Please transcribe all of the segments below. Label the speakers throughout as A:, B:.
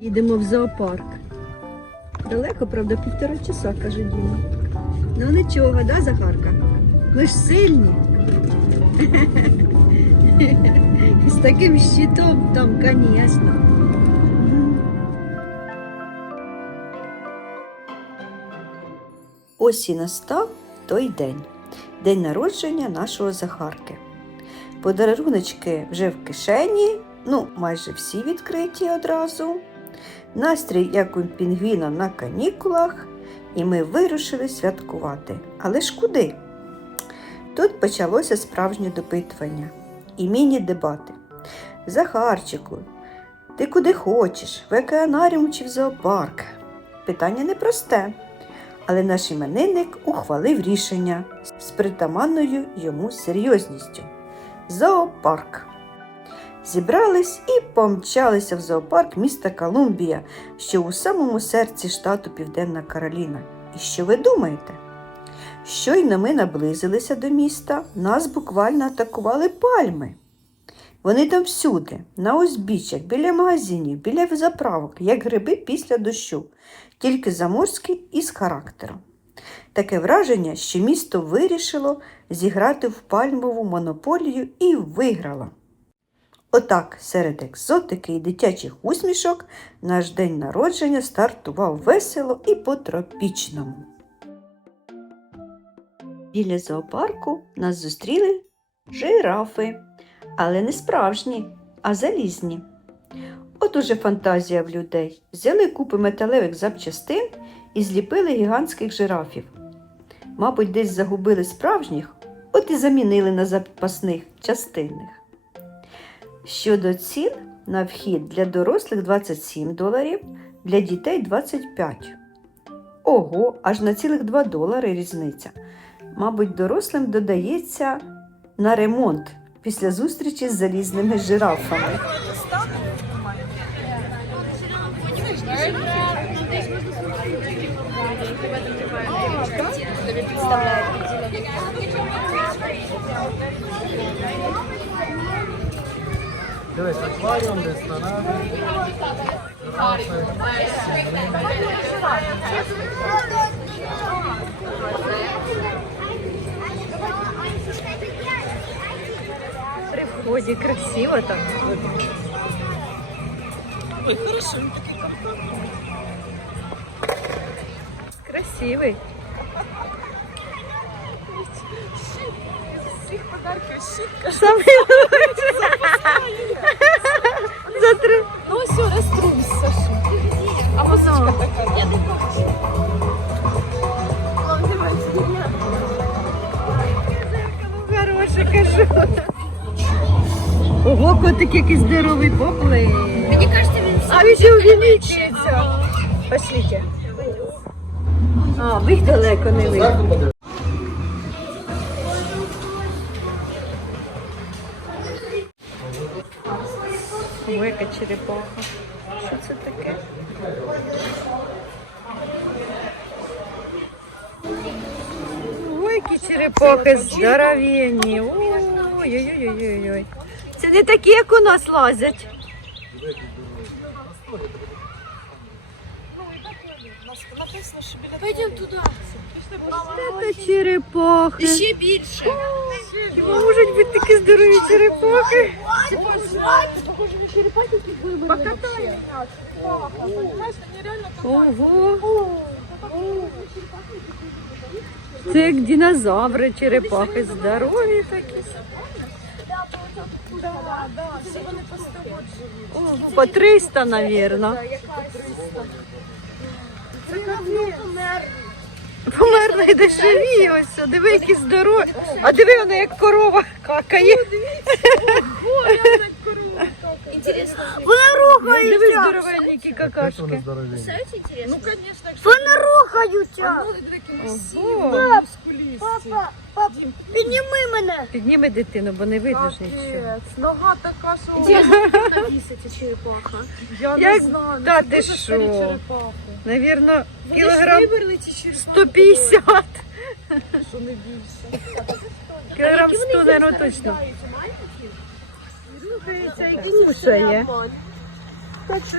A: Їдемо в зоопарк. Далеко, правда, півтора часа, каже Діма. Ну нічого, да, Захарка? Ми ж сильні. З таким щитом там, звісно.
B: Ось і настав той день, день народження нашого Захарки. Подаруночки вже в кишені, ну, майже всі відкриті одразу. Настрій, як у пінгвіна на канікулах, і ми вирушили святкувати. Але ж куди? Тут почалося справжнє допитування і міні-дебати. Захарчику, ти куди хочеш, в океанаріум чи в зоопарк? Питання непросте. Але наш іменинник ухвалив рішення з притаманною йому серйозністю. Зоопарк. Зібрались і помчалися в зоопарк міста Колумбія, що у самому серці штату Південна Кароліна. І що ви думаєте? Щойно ми наблизилися до міста, нас буквально атакували пальми. Вони там всюди, на узбіччях, біля магазинів, біля заправок, як гриби після дощу, тільки заморські і з характером. Таке враження, що місто вирішило зіграти в пальмову монополію і виграло. Отак, серед екзотики і дитячих усмішок наш день народження стартував весело і по-тропічному. Біля зоопарку нас зустріли жирафи, але не справжні, а залізні. От уже фантазія в людей. Взяли купи металевих запчастин і зліпили гігантських жирафів. Мабуть, десь загубили справжніх, от і замінили на запасних частинних. Щодо цін на вхід для дорослих 27 доларів, для дітей 25. Ого, аж на цілих 2 долари різниця. Мабуть, дорослим додається на ремонт після зустрічі з залізними жирафами.
C: Дивись, акваріум, ресторани.
A: При вході красиво так.
C: Ой, хорошо.
A: Красивий.
D: всіх подарків щітка.
A: Саме За Ого, котик якийсь здоровий поплив.
D: Мені кажеться, він
A: А він ще увеличується. Пошліть. А, ви їх далеко не. Ой, яка черепаха. Що це таке? Ой, які черепахи здоровенні. Ой-ой-ой-ой-ой. Це не такі, як у нас лазять.
D: написано, що біля Пойдемо туди.
A: Це черепахи.
D: Ще більше.
A: Можуть бути такі здорові черепахи?
D: Похоже на черепахи, які були Покатай.
A: Ого. Це як динозаври, черепахи здорові такі. Ого, по 100 живуть. По 300, мабуть. Померли й дешеві ось, диви, які здорові. А диви, вона як корова какає.
D: Інтересно.
A: Диви здоровенні які какашки.
C: Вони здорові.
D: Ну, звісно,
E: Вони рухаються.
A: Ого.
E: Папа, папа, підніми мене.
A: Підніми дитину, бо не видно ж нічого.
D: Нога така, що Інтересно, навіситься черепаха. Я
A: Як?
D: не знаю.
A: Та ти що?
D: черепахи.
A: Навірно,
D: Вони ж
A: кілограм
D: вибрали ці черепахи,
A: 150.
D: що не більше.
A: Кілограм 100, мабуть, точно. Рухається і кушає.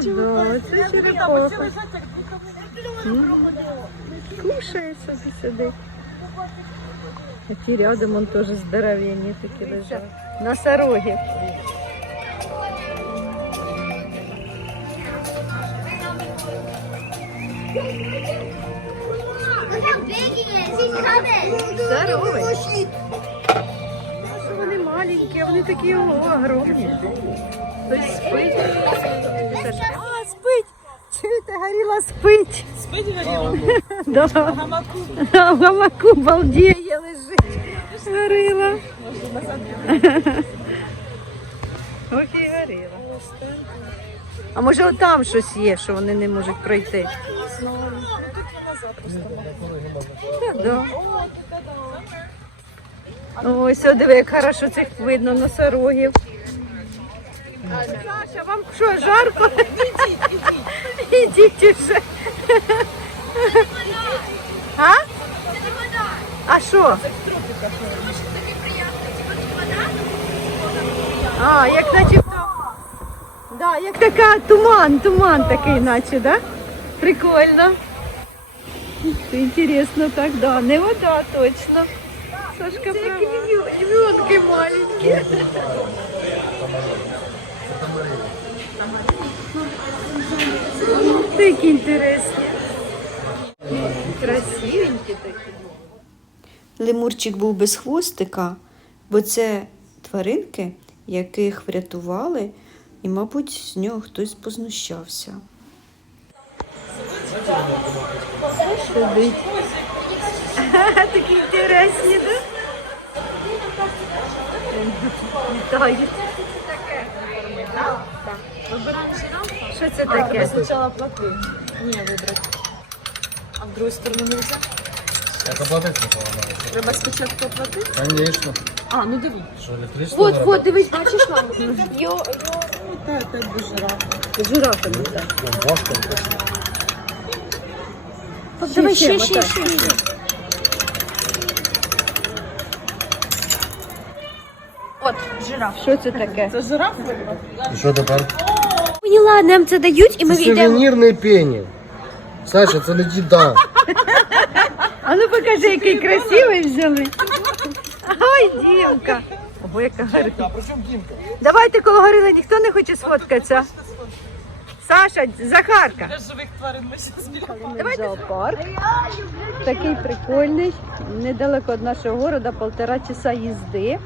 A: Да, це черепаха. М. Кушає собі сидить. Такі рядом он теж здоровенні такі лежать. Носороги. Здоровий. Маленькі, а вони такі огромні. Хтось спить. А, спить! Чуєте, горіла спить.
D: Спить горіло.
A: Да.
D: Гамаку.
A: А в гамаку балдіє лежить. Горила. Ох і горила. А може отам щось є, що вони не можуть пройти? Та да. Ось, диви, як хорошо цих видно носорогів. Саша, вам що, жарко? Ідіть, ідіть. Ідіть уже. А? А що? А, як наче. Да, як така туман, туман такий, наче, да? Прикольно. Це інтересно так, да. Не вода точно. Сашка права. Львенки маленькі. Такі інтересні. Красивенькі такі.
B: Лемурчик був без хвостика, бо це тваринки, яких врятували, і, мабуть, з нього хтось познущався.
A: Сидить. Такі інтересні, да? Літають. Що це таке?
D: Спочатку плати. Ні, вибрати. А в другу сторону нельзя?
C: Это платить не полагаю.
D: Треба спочатку оплатити?
C: Конечно.
D: А, ну диви.
C: Что, электричество
D: Вот,
C: надо?
D: вот, дивись, бачиш там? Йо, йо. Та, та, дуже рада.
A: Жирафа не так.
C: Ну, башка.
D: Давай,
A: ще,
D: ще, ще, ще. Жираф.
A: Що це таке?
D: Це жираф вибрав?
C: И что тепер?
E: Поняла, нам це дають, і ми
C: Це сувенірний пені. Саша, це не їда.
A: А ну покажи, який красивий взяли. Ой, Дімка. Ого, яка гарна.
C: А при чому Дімка?
A: Давайте коло горили, ніхто не хоче сфоткатися. Саша, Захарка.
D: Для живих тварин ми зараз біля
A: Давайте зоопарк. Такий прикольний, недалеко від нашого города, полтора часа їзди.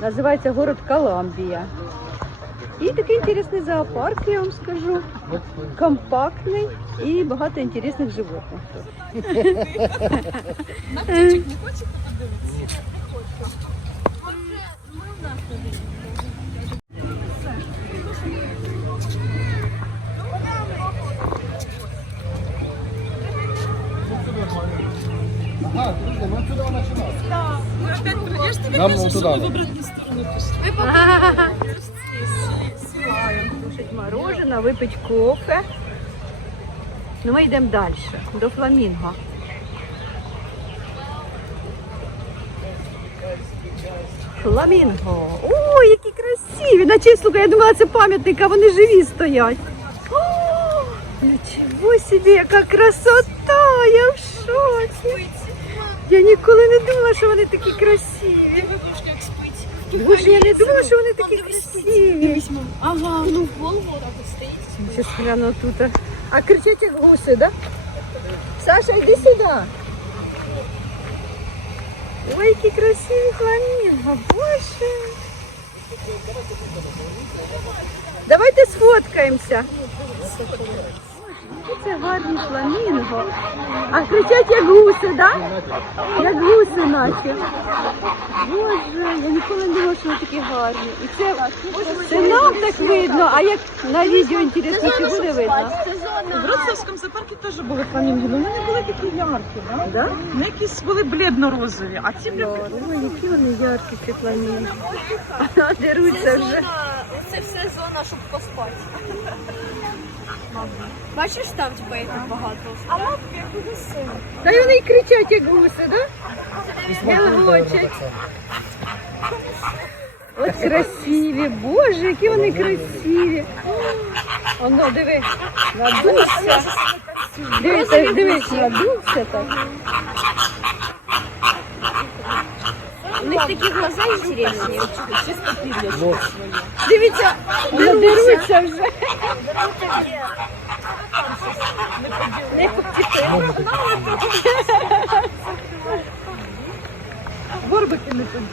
A: Називається город Коламбія. І такий інтересний зоопарк, я вам скажу. Компактний і багато інтересних животних.
D: На птичок не хочете подивитися?
C: Нам
D: кажеш,
C: туди.
D: що ми в обратну сторону пішли.
A: Кушать мороженое, випити кофе. Ну, ми йдемо далі, до фламінго. Фламінго. Ой, які красиві! Наче, слухай, я думала, це пам'ятник, а вони живі стоять. О, нічого собі, яка красота! Я в шоці. Я ніколи не думала, що вони такі красиві.
D: Бабушка як спить.
A: Боже, я не думала, що вони такі красиві.
D: Ага, ну голову так от стоїть.
A: Сейчас гляну тут. А кричать як гуси, да? Саша, йди сюди. Ой, які красиві фламінго, боже. Давайте сфоткаємося. Які Це гарні фламінго. А кричать як гуси, да? Як гуси наші. Боже, я ніколи не думала, що вони такі гарні. І це, це нам так видно, а як на відео інтересно, чи буде видно?
D: В Вроцлавському зоопарку теж були фламінги, але вони не були такі яркі, да?
A: Да?
D: Вони якісь були бледно-розові, а ці прям
A: Ой, які вони яркі, ці фламінги. А, Деруться вже.
D: Це все зона, щоб поспати.
E: Бачиш, там типу, їх тут багато.
D: А лапки як у гуси.
A: Та й вони й кричать, як гуси, да? Гелгочать. От красиві, боже, які вони красиві. Оно, диви, надувся. Дивися, дивись, надувся так.
E: У них такі глаза інтересні.
A: Дивіться, не деруться вже.
D: Горбики не тобі.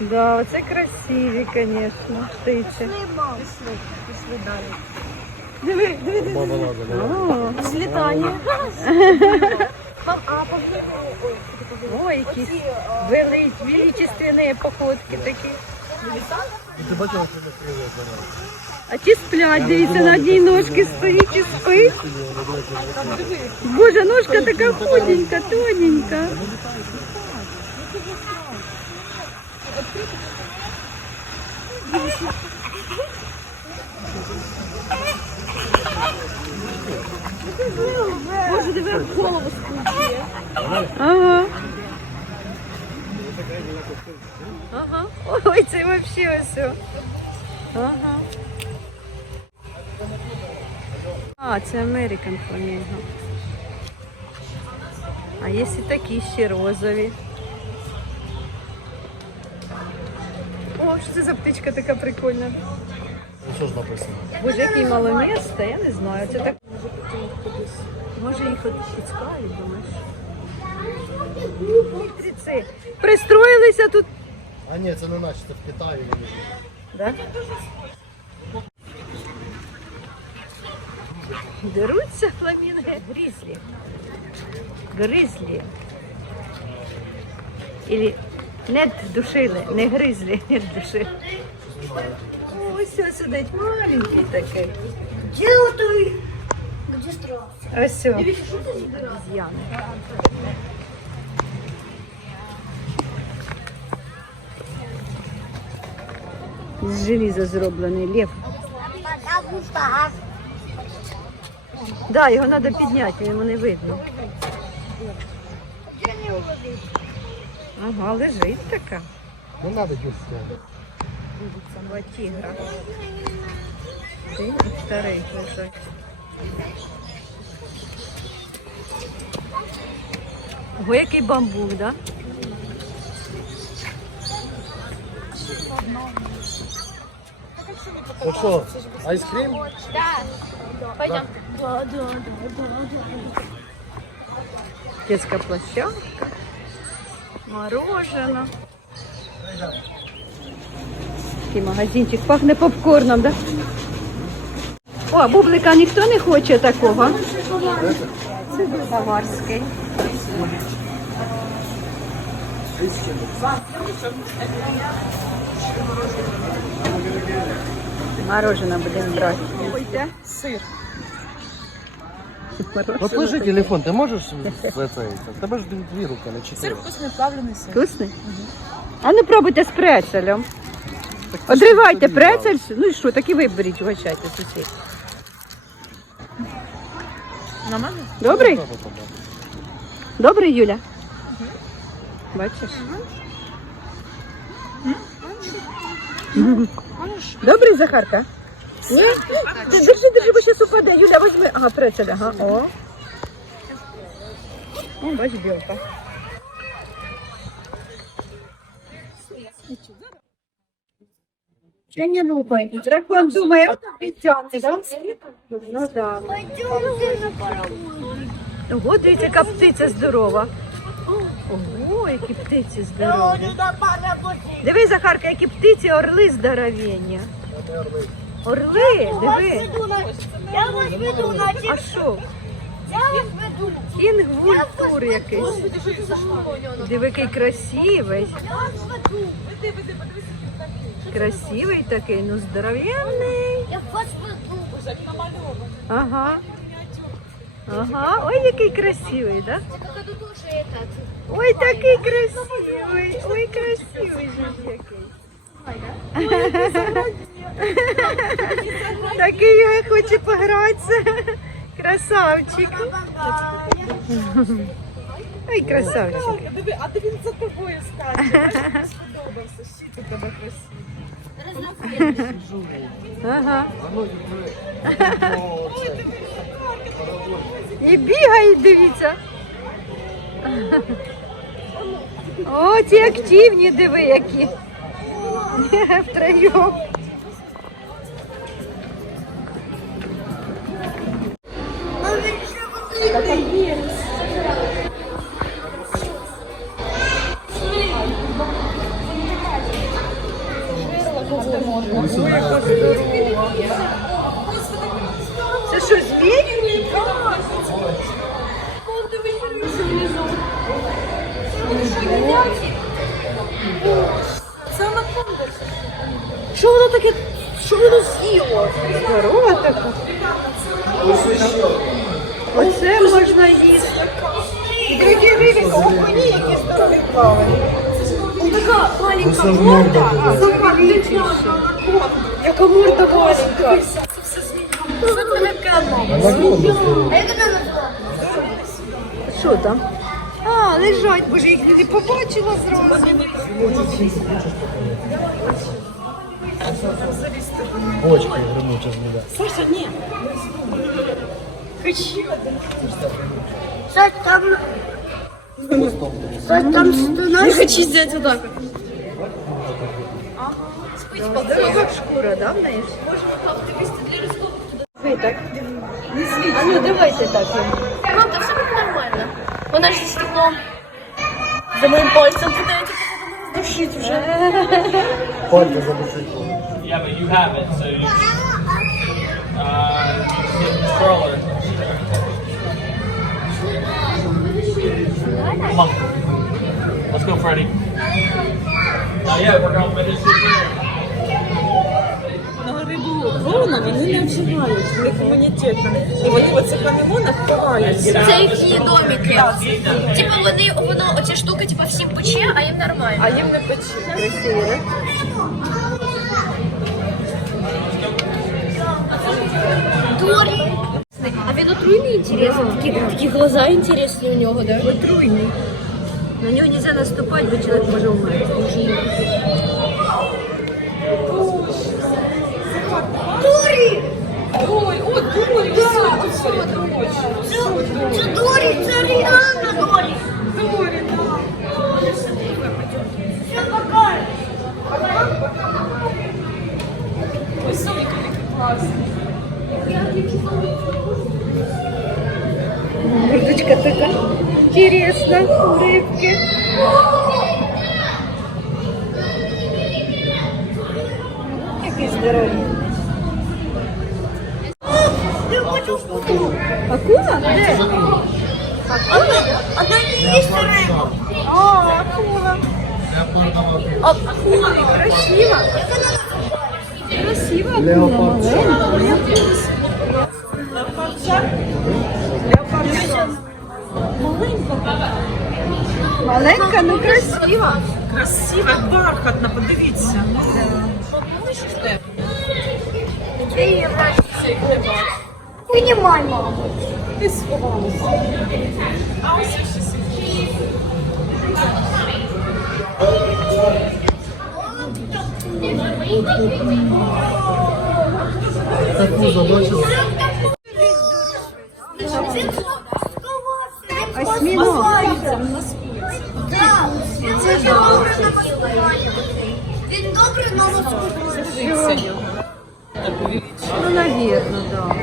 A: Да, оце красиві, звісно, птиці.
D: Пішли далі.
A: Диви, диви, диви.
E: Злітання.
D: Мам, а папі, ой,
A: якісь вели, величественні походки такі. А ті сплять, дивіться, на одній ножці стоїть і спить. Боже, ножка така худенька, тоненька.
E: Боже, диви, в голову скручує.
A: Ага. Ага. Ой, вообще ось. Ага. А, це American Flamingo. А є і такі ще розові. О, що це за птичка така прикольна?
C: Ну що ж написано?
A: Боже, який мало міста, я не знаю. Це так. Може їх от підскають, думаєш? Хитриці. Пристроїлися тут.
C: А ні, це не наші, це в Китаї.
A: Да? Деруться фламінги грізлі. Гризлі. Или не душили, не гризлі, не душили. Ось ось сидить маленький такий.
E: Где страх?
A: Ось. Обезьяни. З желіза зроблений лев. Да, його треба підняти, йому не видно. Ага, лежить така.
C: Не треба дюрська.
A: Два тігра. Ти старий лежать. Ого, який бамбук, да?
C: Ну що, айскрім?
E: Пойдем.
A: Детская площадка. Мороженое. Такий магазинчик пахне попкорном, да? О, бублика ніхто не хоче такого. Це баварський. Мороженое будемо брати. Ой,
D: Сир.
C: Отложи телефон, ти можеш за це? В Тебе дві руки, не чотири.
D: Сир вкусний, плавлений сир.
A: Вкусний? А ну пробуйте з прецелем. Одривайте прецель. Ну і що, так і виберіть, угощайте сусід.
D: На мене?
A: Добрий? Добрий, Юля? Бачиш? Добрий, Захарка? Ні? Держи, держи, бо зараз упаде. Юля, возьми. Ага, прецель, ага. О. О, бач, білка. Я не думаю. Дракон думає, підтягне, да? Ну так. Ого, дивіться, яка птиця здорова. Ого, які птиці здорові. Диви, Захарка, які птиці, орли здоровенні. Орли, диви.
F: Я вас веду на
A: А що?
F: Я вас веду.
A: Кінг вультур якийсь. Диви, який красивий.
F: Я вас веду.
A: Красивий такий, ну здоровенний.
F: Я вас веду.
A: Ага. Ага, ой, який красивий,
F: этот.
A: Ой, такий красивий, ой, красивий же який. Такий я хоче погратися. Красавчик. Ой, красавчик.
D: Диви, а де він за тобою скаче? Сподобався. Щит у тебе красивий.
A: Ага. І бігають, дивіться. О, ці активні, диви, які. Втроєм. Що
D: воно таке? Що воно з'їло?
A: Здорова така. Оце можна їсти.
D: Диви, диви, окуні, які здорові плавають. Така маленька морда, а така величезна анаконда. Яка морда маленька. Що це таке?
A: Що там? А, лежать, боже, їх не побачила зразу.
C: Бочки гримучі буде.
D: Саша, ні.
F: Саш, там... Саш, там
D: Не хочу сделать вот так.
A: Здорова шкура, да, в неї? Ви так. А ну давайте так.
E: Мам, Вона ж зі стеклом.
D: За моїм пальцем питаєте, як душить вже.
C: Пальці задушить.
G: Yeah, but you have it, so you uh, hit the stroller. Come on. Let's go, Freddie. Not yet, we're going to finish this here.
D: На рибу вони не вживають, в них імунітет. І вони в оцих анемонах ховаються.
E: Це їхні домики. Типа вони, воно, оця штука, типа всім пече, а їм нормально.
D: А їм не пече.
E: Дорі. А він отруйний інтересно. Такі, такі глаза інтересні у нього, да?
A: Отруйний. На нього нельзя наступати, бо чоловік може вмерти.
D: Ой, от Дорі, все, оце Дорі.
F: Це Дорі, це Ріана Дорі.
D: Дорі, так.
F: Все, пока.
D: Ось Соніка, який класний.
A: Мордочка така інтересна, у рибки. Який здоровий. Акула? Де?
F: А там є риба.
A: А, акула. Акула, красиво. Красиво акула, маленька. Маленька, ну красива.
D: Красива, бархатна, подивіться.
F: Піднімай, мама.
D: Ти сховалася. А ось ще сидить.
C: Таку забачила.
A: Осьміног.
F: Це добре на. Він добре на маскування.
A: Ну, навірно, да.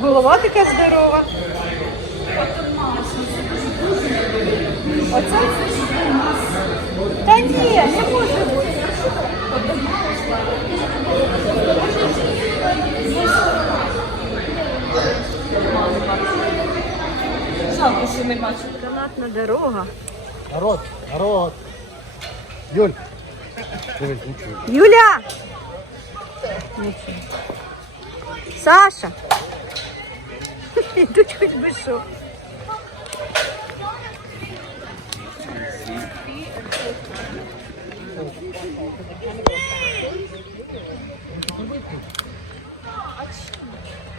A: Голова така здорова. Оце? Та ні, не може бути.
D: Жалко, що не бачу.
A: Канатна дорога.
C: Народ, народ. Юль. Дивись, нічого.
A: Юля! Саша! Йдуть хоч би що.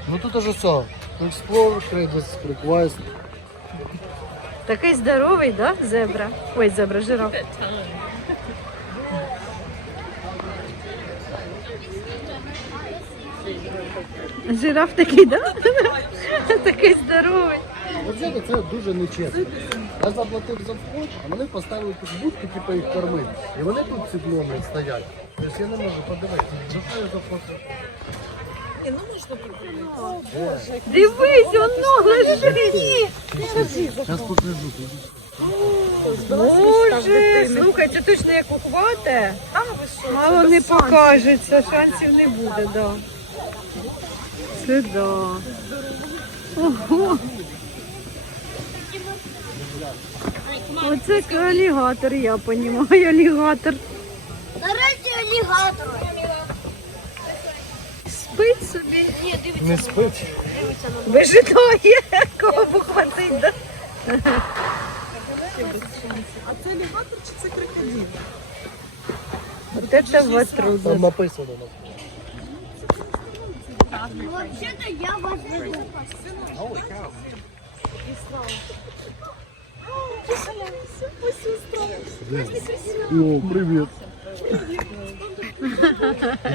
C: Ну тут уже все. Explore, Credits, Request.
A: Такий здоровий, да, зебра? Ой, зебра, жираф. Жираф такий, да? Такий здоровий.
C: Взагалі це дуже нечесно. Я заплатив за вход, а вони поставили тут будку, типу їх кормити. І вони тут циклони стоять. Тобто я не можу подивитися. За що я заплатив?
A: Дивись, воно лежить.
C: Зараз покажу.
A: Боже, слухай, це точно як ухвате. Мало не покажеться, шансів не буде, да. Це да. Ого. Оце алігатор, я розумію, алігатор.
F: Наразі алігатор.
A: Спить собі.
C: Не спить.
A: Вижидає, кого б хватить, да?
D: А це алігатор чи це крокодил?
A: От це ватру.
C: Там написано.
F: Вообще-то я вас веду.
C: О, привіт.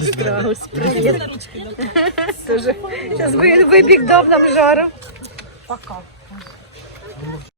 A: Страус, привіт. Зараз вибіг дав нам жару.
D: Пока.